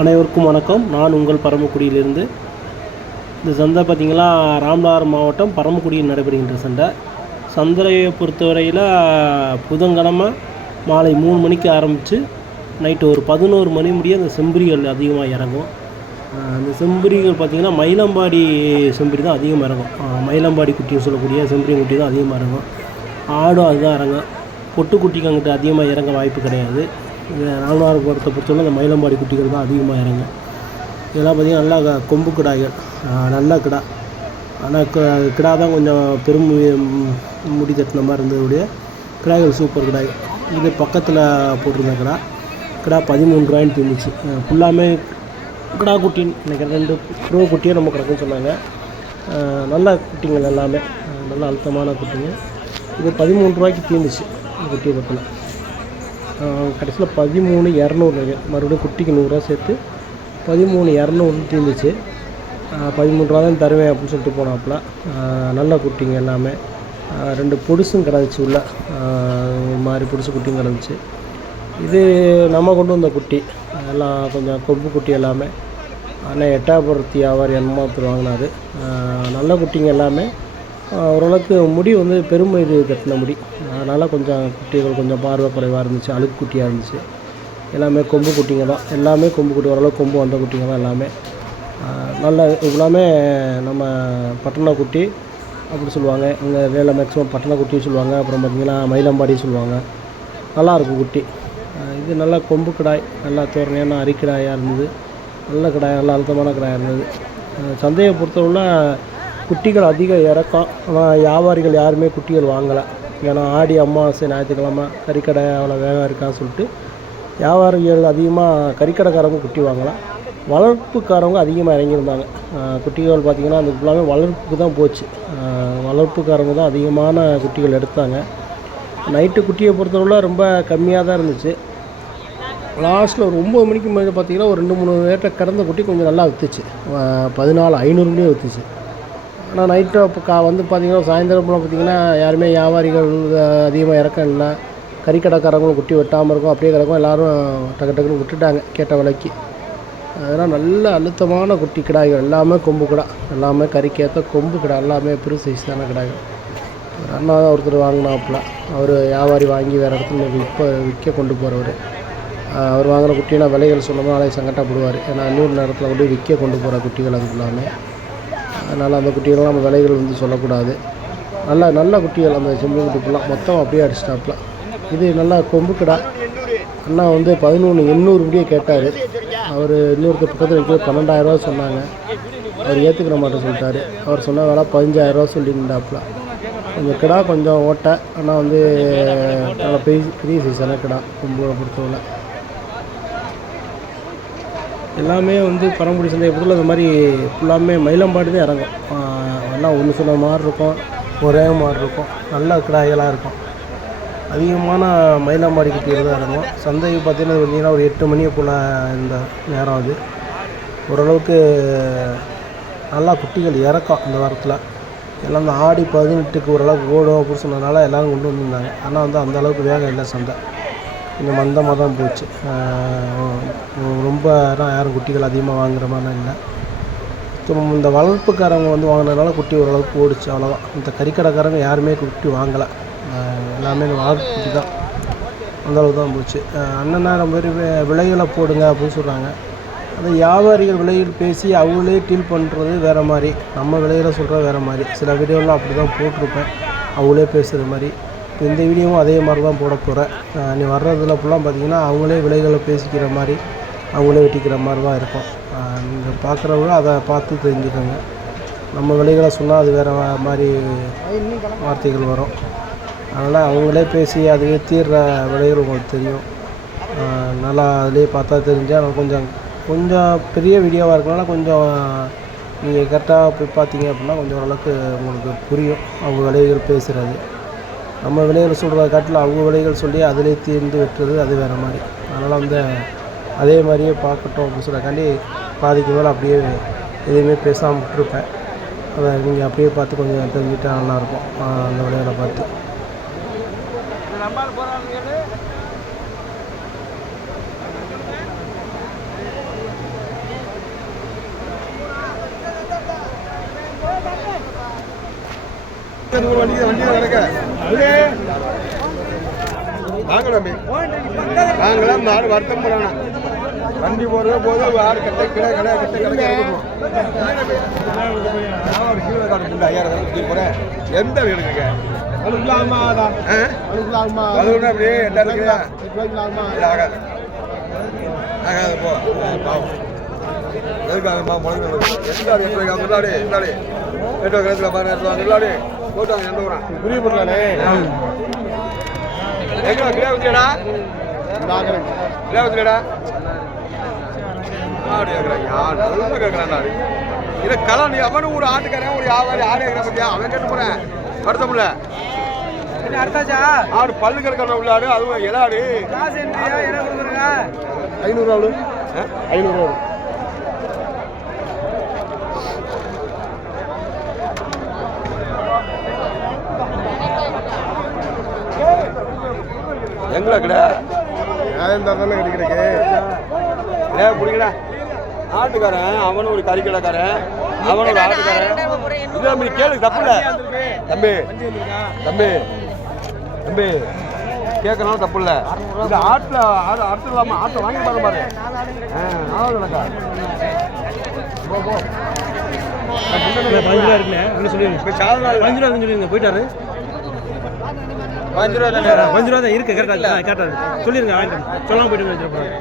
அனைவருக்கும் வணக்கம். நான் உங்கள் பரமக்குடியிலிருந்து. இந்த சந்தை பார்த்திங்கன்னா ராமநாதபுரம் மாவட்டம் பரமக்குடியில் நடைபெறுகின்ற சந்தை. சந்தையை பொறுத்தவரையில் புதன்கிழமை மாலை மூணு மணிக்கு ஆரம்பித்து நைட்டு ஒரு பதினோரு மணி முடிய அந்த செம்பரிகள் அதிகமாக இறங்கும். அந்த செம்பரிகள் பார்த்திங்கன்னா மயிலம்பாடி செம்பரி தான் அதிகமாக இறங்கும். மயிலம்பாடி குட்டின்னு சொல்லக்கூடிய செம்பரி குட்டி தான் அதிகமாக இறங்கும். ஆடும் அதுதான் இறங்கும். பொட்டு குட்டிக்கு அங்கிட்ட அதிகமாக இறங்க வாய்ப்பு கிடையாது. இது ராமநாதபுரத்தை பொறுத்தவரை அந்த மயிலம்பாடி குட்டிகள் தான் அதிகமாக இறங்க இதெல்லாம் பார்த்திங்கன்னா நல்லா க- கொம்பு கிடாய்கள். நல்ல கிடா. ஆனால் கிடா தான் கொஞ்சம் பெரும் முடி தட்டின மாதிரி இருந்ததுடைய கிடாய்கள் சூப்பர் கிடாய். இது பக்கத்தில் போட்டிருந்த கிடா. கிடா பதிமூணு ரூபாய்ன்னு தீர்ந்துச்சு ஃபுல்லாமே கிடா குட்டின்னு நினைக்கிறேன். ரெண்டு ப்ரோ குட்டியே நம்ம கிடக்குன்னு சொன்னாங்க. நல்ல குட்டிங்கள் எல்லாமே. நல்ல அழுத்தமான குட்டிங்க. இது பதிமூணு ரூபாய்க்கு தீர்ந்துச்சு குட்டியை பற்றின கடைசியில் பதிமூணு இரநூறு மறுபடியும் குட்டிக்கு நூறுரூவா சேர்த்து பதிமூணு இரநூறு தீர்ந்துச்சு பதிமூன்றுரூவா ரூபா தான் தருவேன் அப்படின்னு சொல்லிட்டு போனாப்புல. நல்ல குட்டிங்க எல்லாமே. ரெண்டு பொடுசும் கிடந்துச்சு உள்ள. ஒரு மாதிரி பொடுசு குட்டியும் கிடந்துச்சு. இது நம்ம கொண்டு வந்த குட்டி. எல்லாம் கொஞ்சம் கொம்பு குட்டி எல்லாமே. ஆனால் எட்டாபுரத்தி ஆவார் எண்மாத்தூர் வாங்கினாரு. நல்ல குட்டிங்க எல்லாமே. ஓரளவுக்கு முடி வந்து பெருமை இது தட்டின முடி. அதனால் கொஞ்சம் குட்டிகள் கொஞ்சம் பார்வை குறைவாக இருந்துச்சு அழுக்கு குட்டியாக இருந்துச்சு. எல்லாமே கொம்பு குட்டிங்க தான். எல்லாமே கொம்பு குட்டி ஓரளவுக்கு கொம்பு வந்த குட்டிங்க தான் எல்லாமே. நல்ல எல்லாமே நம்ம பட்டண குட்டி அப்படி சொல்லுவாங்க. இங்கே வேலை மேக்ஸிமம் பட்டண குட்டி சொல்லுவாங்க. அப்புறம் பார்த்திங்கன்னா மயிலம்பாடி சொல்லுவாங்க. நல்லாயிருக்கும் குட்டி. இது நல்லா கொம்பு கிடாய் நல்லா தோரணையான அரிக்கிடாயாக இருந்தது. நல்ல கிடாய் நல்ல அழுத்தமான கிடாயாக இருந்தது. சந்தையை பொறுத்தவரை குட்டிகள் அதிக இறக்கம். ஆனால் வியாபாரிகள் யாருமே குட்டிகள் வாங்கலை. ஏன்னா ஆடி அமாவாசை ஞாயிற்றுக்கிழமை கறிக்கடை அவ்வளோ வேகம் இருக்கான்னு சொல்லிட்டு வியாபாரிகள் அதிகமாக கறிக்கடைக்காரங்க குட்டி வாங்கலாம். வளர்ப்புக்காரவங்க அதிகமாக இறங்கியிருந்தாங்க. குட்டிகள் பார்த்திங்கன்னா அந்த ஃபுல்லாமே வளர்ப்புக்கு தான் போச்சு. வளர்ப்புக்காரங்க தான் அதிகமான குட்டிகள் எடுத்தாங்க. நைட்டு குட்டியை பொறுத்தவரை ரொம்ப கம்மியாக தான் இருந்துச்சு. லாஸ்ட்டில் ஒரு ஒம்பது மணிக்கு மேலே பார்த்தீங்கன்னா ஒரு ரெண்டு மூணு ரேட்டை கடந்த குட்டி கொஞ்சம் நல்லா விற்றுச்சு பதினாலு ஐநூறுலேயே விற்றுச்சு ஆனால் நைட்டு அப்போ கா வந்து பார்த்தீங்கன்னா சாயந்தரம் போல் பார்த்தீங்கன்னா யாருமே வியாபாரிகள் அதிகமாக இறக்கம் இல்லை கறிக்கடைக்காரங்களும் குட்டி வெட்டாமல் இருக்கும். அப்படியே கிடக்கும். எல்லோரும் டக்கு டக்குன்னு விட்டுட்டாங்க கேட்ட விலைக்கு. அதெல்லாம் நல்ல அழுத்தமான குட்டி கிடாய்கள். எல்லாமே கொம்பு கிடா. எல்லாமே கறிக்கேற்ற கொம்பு கிடா. எல்லாமே பெரு சைஸ் தான கிடாய்கள். ஒரு அண்ணா தான் ஒருத்தர் வாங்கினாப்புல. அவர் வியாபாரி வாங்கி வேறு இடத்துல விற்ப விற்க கொண்டு போகிறவர் அவர் வாங்கின குட்டினா விலைகள் சொன்னோம்னா நாளைக்கு சங்கட்டப்படுவார். ஏன்னா இன்னொரு நேரத்தில் கொண்டு விற்க கொண்டு போகிற குட்டிகள் அது எல்லாமே அதனால் அந்த குட்டிகள்லாம் நம்ம விலைகள் வந்து சொல்லக்கூடாது. நல்ல நல்ல குட்டிகள் அந்த செம்பு குட்டிக்குலாம் மொத்தம் அப்படியே அடிச்சிட்டாப்புல. இது நல்லா கொம்பு கிடா. அண்ணா வந்து பதினொன்று எண்ணூறு முடியே கேட்டார். அவர் இன்னொருத்தர் பக்கத்தில் வைக்க பன்னெண்டாயிரரூவா சொன்னாங்க. அவர் ஏற்றுக்கிற மாட்டேன் சொல்லிட்டாரு. அவர் சொன்ன வேலை பதினஞ்சாயிரரூவா சொல்லியிருந்தாப்புல. கொஞ்சம் கிடா கொஞ்சம் ஓட்டை. ஆனால் வந்து நல்லா பெரிய பெரிய சைஸான கிடா. கொம்புகளை பொறுத்தவரை. எல்லாமே வந்து பரம்புடி சந்தையை பொறுத்தவரை இந்த மாதிரி ஃபுல்லாமே மயிலம்பாடி தான் இறங்கும். எல்லாம் ஒன்று சொன்ன மாதிரி இருக்கும். ஒரே மாதிரி இருக்கும். நல்ல கிடாய்களாக இருக்கும். அதிகமான மயிலாம்பாடி குட்டிகள் தான் இறங்கும். சந்தைக்கு பார்த்தீங்கன்னா பார்த்தீங்கன்னா ஒரு எட்டு மணி போல் இந்த நேரம் அது. ஓரளவுக்கு நல்லா குட்டிகள் இறக்கும் இந்த வாரத்தில். எல்லாம் இந்த ஆடி பதினெட்டுக்கு ஓரளவுக்கு ஓடும் அப்படின்னு சொன்னதுனால எல்லோரும் கொண்டு வந்திருந்தாங்க. ஆனால் வந்து அந்த அளவுக்கு வேகம் இல்லை சந்தை. கொஞ்சம் மந்தமாக தான் போச்சு. ரொம்ப யாரும் குட்டிகள் அதிகமாக வாங்குற மாதிரிலாம் இல்லை. ஸோ இந்த வளர்ப்புக்காரங்க வந்து வாங்கினதுனால குட்டி ஓரளவுக்கு ஓடிச்சு அவ்வளோதான் இந்த கறிக்கடைக்காரங்க யாருமே குட்டி வாங்கலை. எல்லாமே வளர்ப்பு குட்டி தான். அந்த தான் போச்சு. அண்ணன்னா ரொம்ப பேர் விலைகளை போடுங்க அப்படின்னு சொல்கிறாங்க அந்த வியாபாரிகள் விலையில் பேசி அவங்களே டீல் பண்ணுறது வேறு மாதிரி. நம்ம விலையில் சொல்கிறது வேறு மாதிரி. சில வீடியோலாம் அப்படி தான் போட்டிருப்பேன். அவங்களே பேசுகிற மாதிரி. இந்த வீடியோவும் அதே மாதிரி தான் போட போகிறேன் நீ வர்றதுல ஃபுல்லாக பார்த்தீங்கன்னா அவங்களே விலைகளை பேசிக்கிற மாதிரி அவங்களே வெட்டிக்கிற மாதிரி தான் இருக்கும். நீங்கள் பார்க்குறவங்க அதை பார்த்து தெரிஞ்சுக்கோங்க. நம்ம விலைகளை சொன்னால் அது வேறு மாதிரி வார்த்தைகள் வரும். அதனால் அவங்களே பேசி அதுவே தீர்ற விலைகள் உங்களுக்கு தெரியும். நல்லா அதிலே பார்த்தா தெரிஞ்சால் கொஞ்சம் கொஞ்சம் பெரிய வீடியோவாக இருக்கனால கொஞ்சம் நீங்கள் கரெக்டாக போய் பார்த்தீங்க அப்படின்னா கொஞ்சம் ஓரளவுக்கு உங்களுக்கு புரியும். அவங்க விலைகள் பேசுகிறது நம்ம விலைகள் சொல்கிறத காட்டில் அவங்க விலைகள் சொல்லி அதிலே தீர்ந்து வெட்டுறது அது வேறு மாதிரி. அதனால் வந்து அதே மாதிரியே பார்க்கட்டும் அப்படின்னு சொல்லக்காண்டி பாதிக்கு மேலே அப்படியே எதுவுமே பேசாமல் விட்டுருப்பேன். அதை நீங்கள் அப்படியே பார்த்து கொஞ்சம் தெரிஞ்சுட்டா நல்லாயிருக்கும் அந்த விலைகளை பார்த்து. நூறு வண்டி வண்டி கிடக்க. வாங்க தம்பி. நாங்களாம் மாடு வருத்தம் போறானா வண்டி போறது போது ஆடு கட்ட கிட கடை கட்ட கடை ஒரு கீழே காட்டு ஐயாயிரம் போறேன். எந்த? அது ஒண்ணு அப்படியே ஆகாது. ஆகாது போ. பாவம். எதுக்காகம்மா முழங்கு எட்டு எட்டு எட்டு புரிய எங்க கிடா வச்சுடா கிடா வச்சுடா ஆடு கேட்குறாங்க ஆடு நல்லா கேட்குறான் ஆடு இதை கலா நீ அவனும் ஒரு ஆட்டுக்காரன் ஒரு வியாபாரி ஆடு கேட்குற பத்தியா? அவன் கேட்டு போறேன். வருத்தமில்ல ஆடு பல்லு கிடக்கிற உள்ள ஆடு அதுவும் இலாடு ஐநூறுரூவா ஐநூறுரூவா எங்கடா கடை ஏ பிடிக்கடா ஆட்டுக்காரன் அவனும் ஒரு கறி கடைக்காரன் அவனும் ஒரு ஆட்டுக்காரன். இல்ல தம்பி கேளு தப்பு இல்ல தம்பி தம்பி தம்பி கேட்கறனால தப்பு இல்ல இந்த ஆட்டுல ஆடு அடுத்து இல்லாம ஆட்டை வாங்கி பாரு பாரு. ஆ, நாலாவது கணக்கா போ போ. பதினஞ்சு ரூபா இருக்குண்ணே. அப்படின்னு சொல்லிடுங்க பதினஞ்சு ரூபா சொல்லிடுங்க போயிட்டாரு. பதினஞ்சு ரூபா தானே பதினஞ்சு ரூபா தான் இருக்கு கரெக்டாக கரெக்டாக சொல்லிடுங்க வாங்கிட்டு சொல்லாமல் போயிட்டு வச்சுருப்போம்.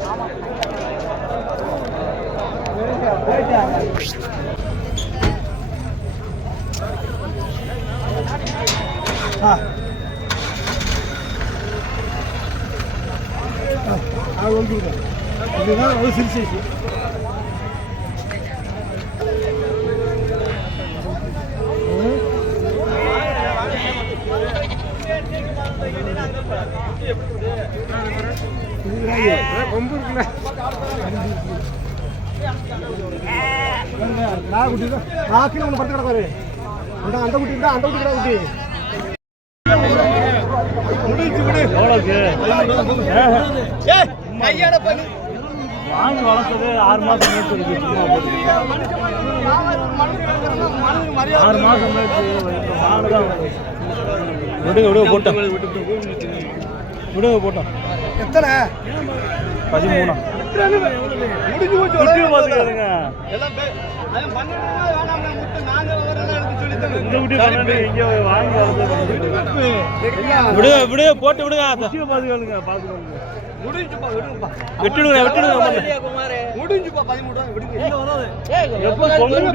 இதுதான் சிரிச்சு நான் குட்டி தான் நான் ஒன்று படுத்து கிடக்காரு அந்த அந்த குட்டி தான் அந்த குட்டி குட்டி வாங்கி வளர்த்தது ஆறு ஆறு விடுங்க விடுங்க போட்டோம் விடுங்க போட்டோம் எத்தனை? பதிமூணா. விடுங்க விடுங்க போட்டு விடுங்க பார்த்துக்காதுங்க முடிஞ்சுப்பா, விடுங்கப்பா. விட்டுடுங்க விட்டுடுங்க முடிஞ்சுப்பா, பதிமூணு ரூபா, விடுங்க. எப்போ பொங்கல்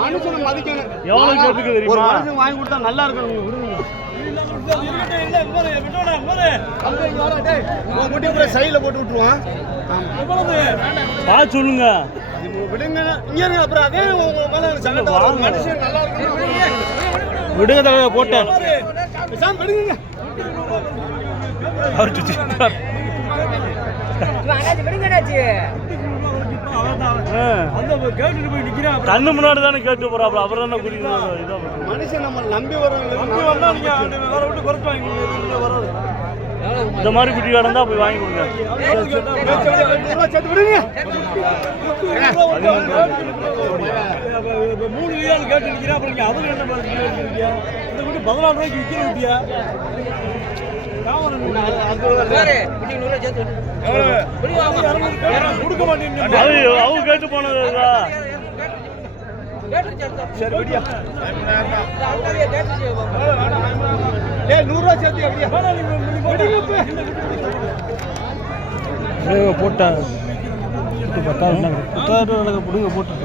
மனுஷனை மதிக்கணும். எவ்வளவு கேட்டுக்கு ஒரு தெரியுமா மனுஷன் வாங்கி கொடுத்தா நல்லா இருக்கணும் விடுங்க அப்படியே இங்க வாடா, டேய். உன் குட்டி அப்புறம் சைடுல போட்டு விட்டுருவான். சொல்லுங்க விடுங்க. இங்க அப்புறம் அதே. ஒரு மனுஷன் நல்லா இருக்கணும். விடுங்க போட்டேன் விடுங்க. அவர் சுத்தி கண்ணு முன்னாடி தானே கேட்டு போறாப்ல. அப்புறம் தானே குடிக்கணும் மனுஷன் நம்ம நம்பி வரவங்களுக்கு வேற விட்டு குறைச்சு வாங்கி இந்த மாதிரி குட்டி கடந்தா போய் வாங்கி கொடுங்க. மூணு வீடு கேட்டு நிற்கிறேன் அப்புறம் அவங்க என்ன பண்ணுறீங்க இந்த குட்டி பதினாலு ரூபாய்க்கு விற்கிற குட்டியா அவங்க கேட்டு போனது சரி பத்தாயிரம் பத்தாயிரம் ரூபா பிடுங்க போட்டேன்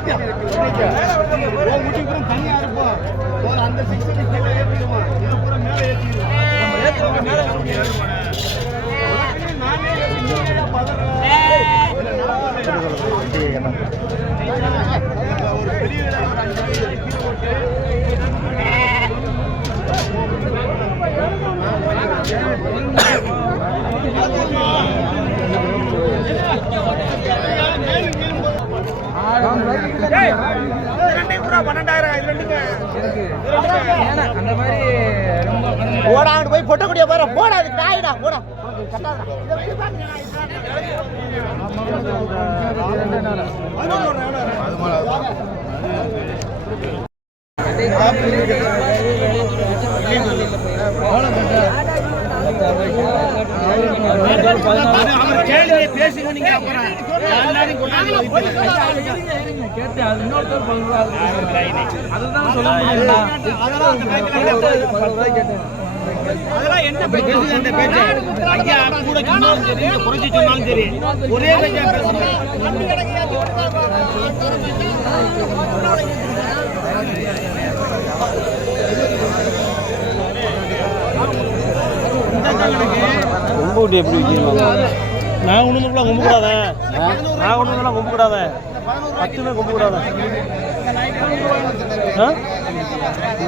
ரொம்ப நாளாக உன் முட்டி பூரா தனியா இருப்போம் ஒரு அந்த சிக்ஸ் கீழே ஏற்றிடுவான் இது பூரா மேலே ஏற்றிடுவான் நானே ஏற்றிடுவேன் ஒரு பெரிய இடம் ஒரு அஞ்சு அடி கீழே போட்டு போடா அங்கிட்டு போய் பொட்டக்குடிய பாரு. போடா அதுக்கு நாயிடா போடா. கேள்வியை பேசுங்க நீங்க அப்புறம் பேச்சு ஐயா கூட சொன்னாலும் சரி குறைச்சி சொன்னாலும் சரி ஒரே பேச்சா எப்படி விற்கிறீங்க நான் ஒண்ணுக்குள்ள கும்பு கூடாதேன் நான் ஒண்ணுக்குள்ள கும்பு கூடாதேன் பத்துமே கும்பு கூடாதேன்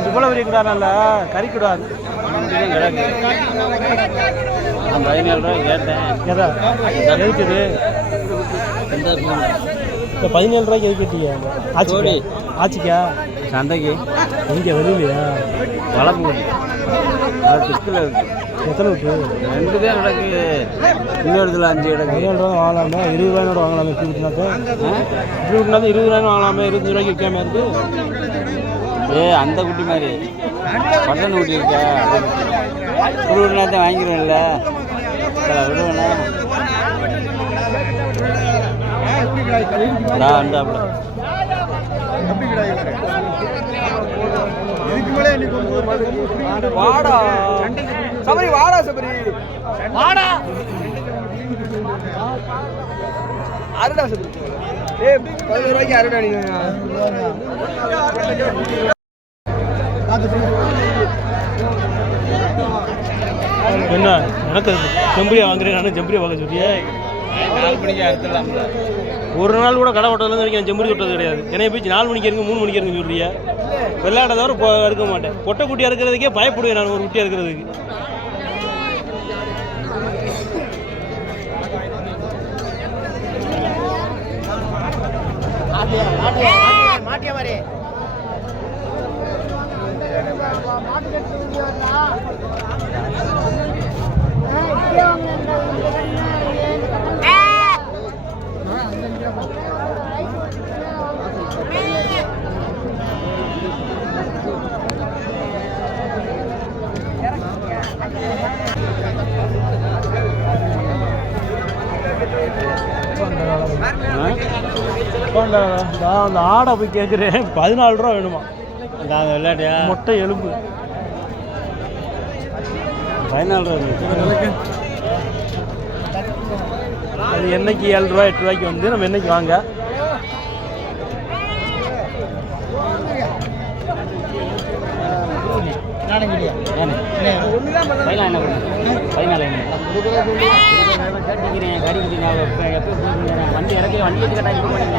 இவ்வளோ பெரிய கூடாதுல்ல கறி கூடாது நான் பதினேழு ரூபாய் கேட்டேன். எதா? எதுக்குது இப்போ பதினேழு ரூபாய்க்கு எது கேட்டீங்க ஆச்சிக்கா? கோழி. ஆச்சிக்கா? சந்தைக்கு. இங்கே வெளியிலையா? வளர்ப்பு அது இருக்கு எத்தனை ரெண்டு தான் கிடக்கு. இன்னொரு இதில் அஞ்சு கிடக்கு. பதினேழு ரூபா வாங்கலாமே இருபது ரூபாயோட வாங்கலாமே ஆ? இப்படி விட்டுனாக்க இருபது ரூபாய் வாங்கலாமே இருபத்தஞ்சு ரூபாய்க்கு விற்காம இருக்கு? ஏ அந்த குட்டி மாதிரி. பட்டன் குட்டி இருக்கா குருவினா தான் வாங்கிக்கிறேன்ல சில விடுவேண்ணா வாடா. சபரி வாடா சபரி. வாடா. அருடா சபரி. ஏய் பதினோரு ரூபாய்க்கு அருடா நீங்க. என்ன? எனக்கு ஜம்பரியா வாங்குறேன். நானும் ஜம்பரியா வாங்க சொல்றியே ஒரு நாள் கூட கடை ஓட்டதுலேருந்து வரைக்கும் நான் ஜம்பரி தொட்டது கிடையாது. என்னைய போய் நாலு மணிக்கு இருங்க மூணு மணிக்கு இருங்க சொல்றியா. விளையாட தவிர இருக்க மாட்டேன். பொட்டை குட்டியாக இருக்கிறதுக்கே பயப்படுவேன் நான் ஒரு குட்டியாக இருக்கிறதுக்கு மாட்டிய மாதிரி அந்த நான் அந்த ஆடை போய் கேட்குறேன் பதினாலு ரூபா வேணுமா? நான் விளையாட்டியா மொட்டை எலும்பு. பதினாலு ரூபா அது என்னைக்கு ஏழு ரூபா எட்டு ரூபாய்க்கு வந்து நம்ம என்னைக்கு வாங்க? வண்டி இறக்கி வண்டி கட்டாங்க போனீங்க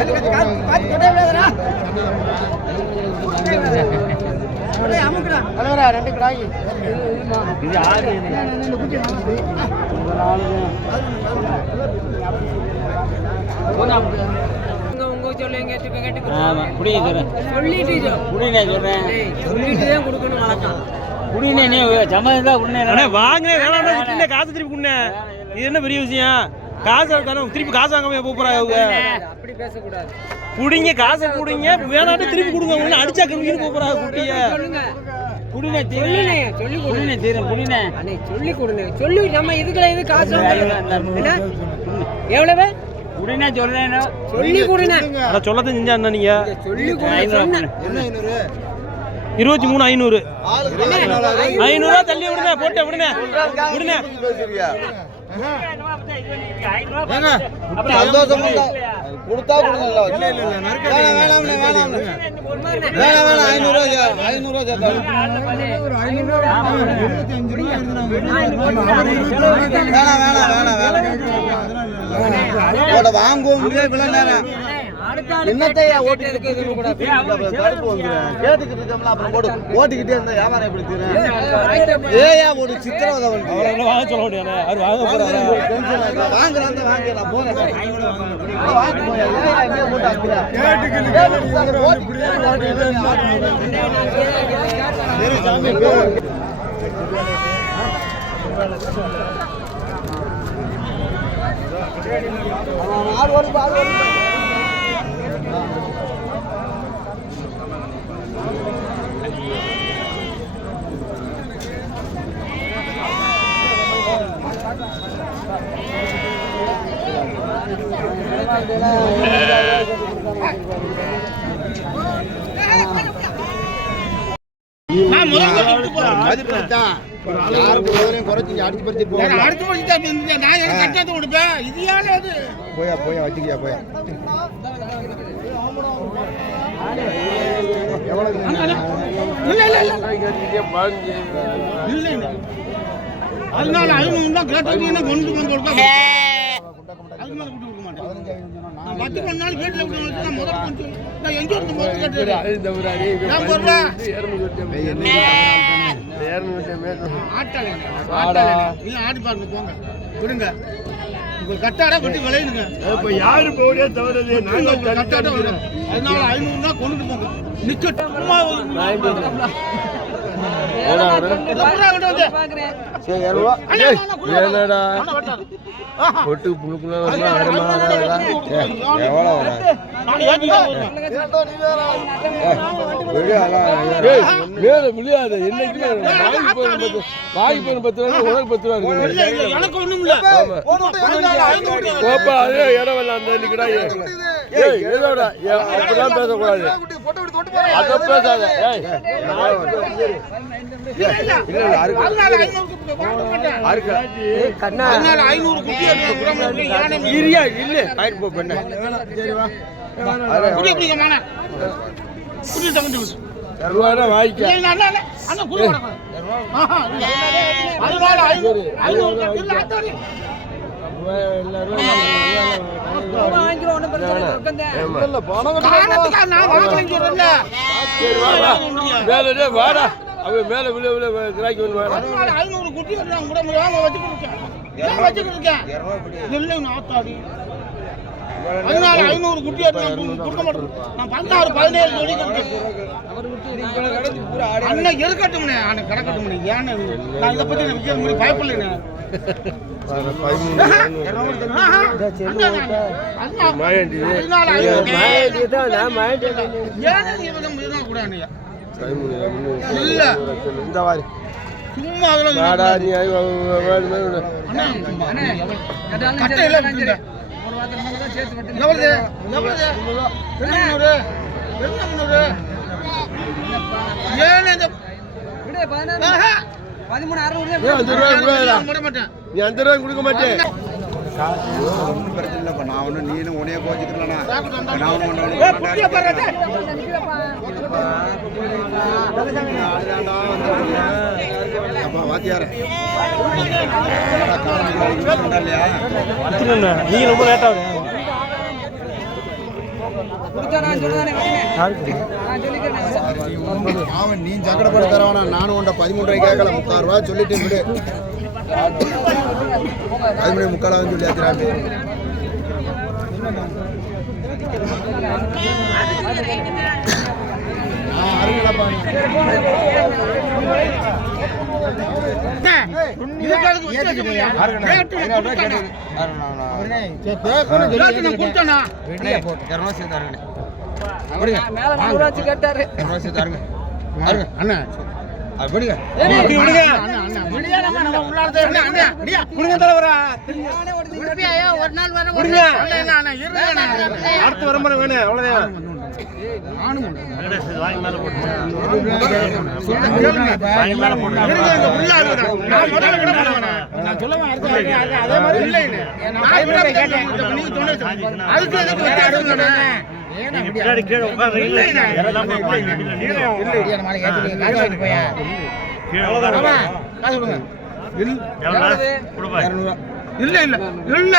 தான் அண்ணே குடினே வாங்கினே வேணாம் விட்டுனே காசு திருப்பி கொடுண்ணே இது என்ன பெரிய விஷயம்? காசு இருக்கானு திருப்பி காசு வாங்காம போறாங்க அவங்க அப்படி பேசக்கூடாது. குடிங்க காசை குடிங்க வேணாட்டு திருப்பி கொடுங்க ஒன்று அடிச்சா கிருமின்னு போக போறாங்க குட்டிய. குடினே சொல்லுனே சொல்லி குடினே தீரம் குடினே. அண்ணே சொல்லி கொடுங்க. சொல்லி நம்ம இதுக்குள்ள இது காசு எவ்வளவு? குடினே சொல்றேன்? சொல்லி கொடுங்க. அட சொல்லத்தான் செஞ்சா என்ன நீங்க சொல்லி. இருபத்தி மூணு ஐநூறு. ஐநூறுரூவா தள்ளி விடுங்க போட்டு விடுங்க. விடுங்க. பேசுறியா சந்தோஷம் கொடுத்தா கொடுங்க வேணாம் வேணாம் வாங்கவும் நேரம் என்னத்தையா ஓட்டிட்டு இருக்கிறது கூட கடுப்பு வந்துடும் கேட்டுக்கிட்டு இருக்கோம்ல அப்புறம் போட்டு ஓட்டிக்கிட்டே இருந்தா வியாபாரம் எப்படி தீரும் ஏயா ஒரு சித்திரவதை வந்து வாங்க சொல்ல முடியாது அவர் வாங்க போறாரு வாங்கிடலாம் போறேன் வாங்க போயா போட்டு? கேட்டுக்கிட்டு. ஆள் ஓடுது, ஆள் ஓடுது. போயா போயா வச்சுக்கியா போயா அதனால ஐநூறு தான் கேட்டீங்கன்னா கொண்டு வந்து கொடுக்க அதுக்கு மேல கொடுக்க கொடுக்க மாட்டேன் நான் பத்து பண்ண நாள் கேட்டுல விட்டு வந்து நான் முதல்ல கொஞ்சம் நான் எங்க இருந்து முதல்ல கேட்டு நான் போடுறா ஆட்டாளே இல்ல ஆடி பாருங்க போங்க. விடுங்க. உங்களுக்கு கட்டாடா கொட்டி விளையுங்க இப்ப யாரு போகவே தவறது. உங்களுக்கு கட்டாடா அதனால ஐநூறு தான் கொண்டுட்டு போங்க. நிக்கட்டும். சும்மா என்னடா பொட்டு புழுக்குள்ள எவ்வளோ மேல முடியாது என்னைக்குமே வாங்கி பத்து வாங்கி போன பத்து ரூபா உனக்கு பத்து ரூபா இருக்கு எனக்கு ஒண்ணும் இல்ல கோப்பா அதே இடம் வரல அந்த நிக்கடா ஏய் ஏதோடா அப்படிலாம் பேசக்கூடாது அதை பேசாத ஏய் ஐநூறு இல்ல போ ரூபாய் வாங்கிக்க இல்ல, இல்ல, அண்ணா, வாடா. ஆஹா, அதனால இல்ல, மேல வாடா அவன் மேல விழ விழ கிராக்கி வந்து வாடா ஐநூறு குட்டி எடுத்து கூட முடியாம வச்சுக்கிட்டு இருக்கேன். வச்சுக்கிட்டு இருக்கேன்? இல்லை, ஆத்தாடி. அதனால ஐநூறு குட்டி கொடுக்க மாட்டோம் நான் பதினாறு, பதினேழு சொல்லிக்கிட்டு அண்ணன் இருக்கட்டும் அண்ணன் ஏன்னு நான் இதை பத்தி விற்கிற மாதிரி இந்த சும்மா அதெல்லாம் எவ்வளவு? எவ்வளவு? முந்நூறு? இந்த- கூடாதுடா. நான் விட மாட்டேன். நீ அந்த ரூபாய் கொடுக்க மாட்டேன் ஒன்றும் பிரச்சனை இல்லைப்பா நான் ஒன்றும் நீனும் உனையே கோச்சிக்கலண்ணா நான். அப்பா வாத்தியார. நீங்க ரொம்ப லேட் ஆகுது. அவன் நீ சங்கடப்படுத்துறவனா நானும் உன்ட பதிமூணு ரூபாய் கேட்கல. முக்கால் ரூபா சொல்லிட்டு விடு. பதிமூணு சொல்லியாச்சுராமே இதுக்கு அதுக்கு வித்தியாசம் ஒரு நாள் வர அண்ணா, அண்ணா, அண்ணா, அண்ணா, அடுத்து வருமானம் வேணும் அவ்வளவுதான் தானே? இல்லைண்ணே. ஆமா, காசு கொடுங்க. இல்ல இல்ல இல்ல.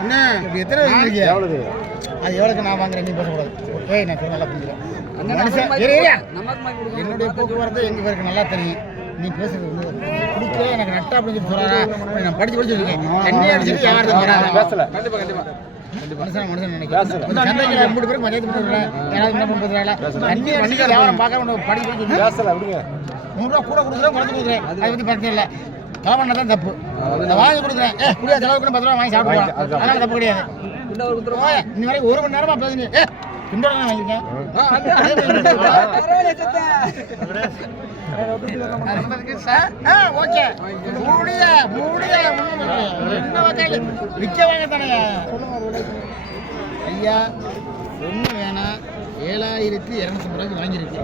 அண்ணா. இப்படி எத்தனை இருக்கு எவ்வளவு அது எவ்வளோக்கு நான் வாங்குறேன் நீ பேசக்கூடாது. ஏய் நான் சொல்ல நல்லா புரிஞ்சுக்கிறேன். என்னுடைய போக்குவரத்து எங்க பேருக்கு நல்லா தெரியும். நீ பேசுறது வந்து பிடிக்கல எனக்கு நட்டா அப்படின்னு சொல்றாரா நான் படிச்சு படிச்சு இருக்கேன் என்னைய அடிச்சுட்டு வியாபாரத்துக்கு வராங்க பேசல. மனுஷன் மனுஷன் நினைக்கிறேன். மூணு பேருக்கு மதியத்து பண்ணி விடுறேன் யாராவது என்ன பண்ணுறதுனால தண்ணி அடிச்சு வியாபாரம் பார்க்க படிச்சு படிச்சு பேசல விடுங்க. நூறுரூவா கூட கொடுக்குறேன் குறைச்சு கொடுக்குறேன். அதை பற்றி பிரச்சனை இல்லை. கவர்மெண்ட் தான் தப்பு. நான் வாங்கி கொடுக்குறேன். ஏ குடியா செலவுக்கு பத்து ரூபா வாங்கி சாப்பிடுவோம் அதனால தப்பு கிடையாது. இன்னி வரைக்கும் ஒரு மணி நேரமா பேசுனீங்க ஏ தான் வாங்கியிருக்கேன்? ஆ, ஓகே. மூடியா மூடியா என்ன வகையில் விற்க வாங்க தானே ஐயா ஒன்று வேணாம். ஏழாயிரத்தி இரநூத்தி ரூபாய்க்கு வாங்கியிருக்கு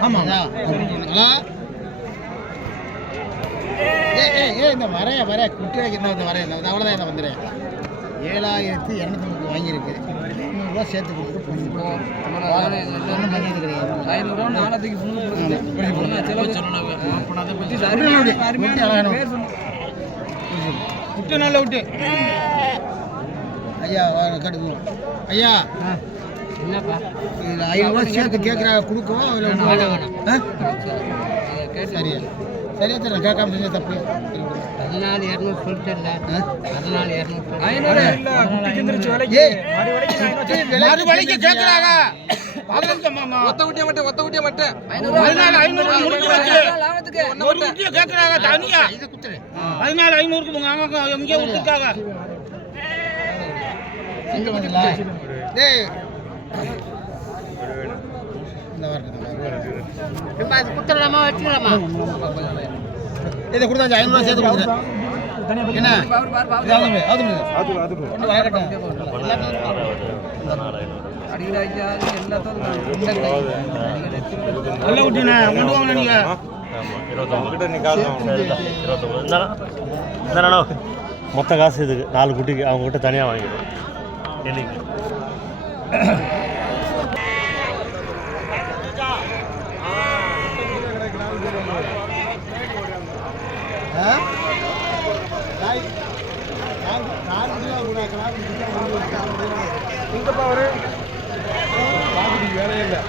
ஆமாம் ஹலோ ஏ ஏ ஏ இந்த வரைய வரைய குட்டியாக என்ன வந்து வரைய இந்த அவ்வளோதான் என்ன வந்துடுறேன் ஏழாயிரத்தி இரநூத்தி முப்பது வாங்கியிருக்கு. நூறுரூவா சேர்த்து கொடுத்து பண்ணியது கிடையாது. குட்டி அழகான விட்டு நல்ல விட்டு ஐயா கட்டுக்குவோம் ஐயா. என்னப்பா? ஐநூறுரூவா சேர்த்து கேட்குறாங்க கொடுக்கவா இல்லை சரியா. சரியா தரேன் கேட்காம செஞ்ச தப்பு. பதினாலு இரநூறு சொல்லிட்டேன்ல? பதினாலு இரநூறு கேட்கறாங்க ஒத்த குட்டிய மட்டும் ஒத்த குட்டிய மட்டும். பதினாலு ஐநூறு ஒரு குட்டிய கேட்கறாங்க தனியா. பதினாலு ஐநூறுக்கு உங்க எங்கேயோ விட்டுருக்காங்க வந்தீங்களா? டேய். இந்த அது குத்துறலாமா வச்சுக்கலாமா இதை கொடுத்தாச்சு ஐநூறுவா சேர்த்து கொடுக்குறேன் என்ன. நல்ல குட்டிண்ணே கொண்டு வாங்க நீங்க. மொத்த காசு இதுக்கு. நாலு குட்டிக்கு. அவங்க கிட்ட தனியாக வாங்கிடுவோம் கொடுத்தப்பா அவரு வேலையே இல்லை